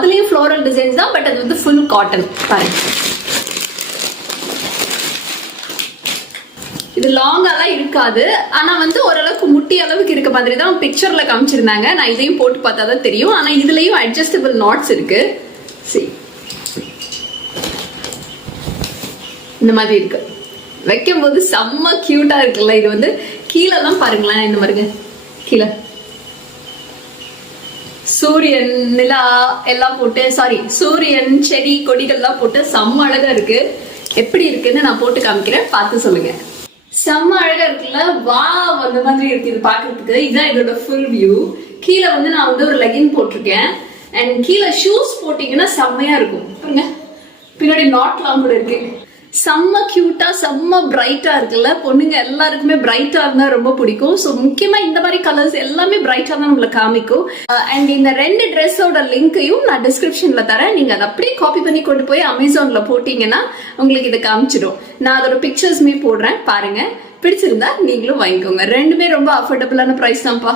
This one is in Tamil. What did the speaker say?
அதுலயும் ஃப்ளோரல் டிசைன்ஸ் தான், பட் அது வந்து ஃபுல் காட்டன். பாருங்க, இது லாங்காலாம் இருக்காது, ஆனா வந்து ஓரளவுக்கு முட்டி அளவுக்கு இருக்க மாதிரி தான் பிக்சர்ல காமிச்சிருந்தாங்க. நான் இதையும் போட்டு பார்த்தா தான் தெரியும். ஆனா இதுலயும் அட்ஜஸ்டபிள் நாட்ஸ் இருக்கு. சரி, இந்த மாதிரி இருக்கு, வைக்கும் போது செம்ம கியூட்டா இருக்குல்ல. இது வந்து கீழெல்லாம் பாருங்களேன், இந்த மாதிரி கீழே சூரியன், நிலா எல்லாம் போட்டு, சாரி சூரியன், செடி கொடிகள்லாம் போட்டு செம்ம அழகா இருக்கு. எப்படி இருக்குன்னு நான் போட்டு காமிக்கிறேன், பார்த்து சொல்லுங்க. செம்ம அழகா இருக்குல்ல, வா அந்த மாதிரி இருக்கு இது பாக்குறதுக்கு. இதுதான் இதோட ஃபுல் வியூ. கீழே வந்து நான் வந்து ஒரு லெகின் போட்டிருக்கேன். அண்ட் கீழே ஷூஸ் போட்டீங்கன்னா செம்மையா இருக்கும். பின்னாடி நாட்லாம் கூட இருக்கு. செம்ம கியூட்டா செம்ம பிரைட்டா இருக்குல்ல. பொண்ணுங்க எல்லாருக்குமே பிரைட்டா இருந்தா ரொம்ப பிடிக்கும். ஸோ முக்கியமா இந்த மாதிரி கலர்ஸ் எல்லாமே பிரைட்டா தான் உங்களை காமிக்கும். அண்ட் இந்த 2 ட்ரெஸ்ஸோட லிங்கையும் நான் டிஸ்கிரிப்ஷன்ல தரேன். நீங்க அதை அப்படியே காப்பி பண்ணி கொண்டு போய் அமேசான்ல போட்டீங்கன்னா உங்களுக்கு இதை காமிச்சிடும். நான் அதோட பிக்சர்ஸ்மே போடுறேன், பாருங்க. பிடிச்சிருந்தா நீங்களும் வாங்கிக்கோங்க. ரெண்டுமே ரொம்ப அஃபோர்டபுளான பிரைஸ் தான்ப்பா.